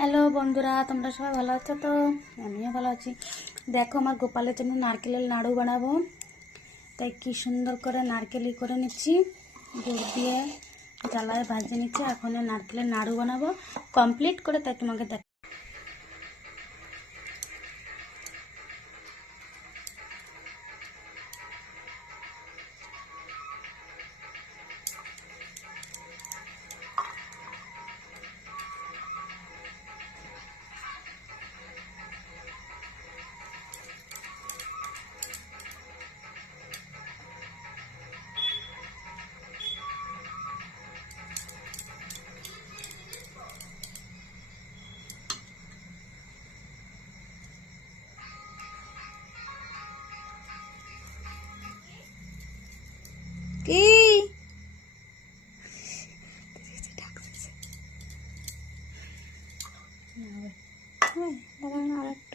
Hello বন্ধুরা, তোমরা সবাই ভালো আছো তো? আমিও ভালো আছি। দেখো, আমার গোপালের জন্য নারকেলের নাড়ু বানাবো, তাই কি সুন্দর করে নারকেলই করে নিচ্ছি, গুড় দিয়ে জ্বালায় ভাজে নিচ্ছি। এখন নারকেলের নাড়ু বানাবো কমপ্লিট করে, তাই তোমাকে দেখ। কি দাঁড়ান,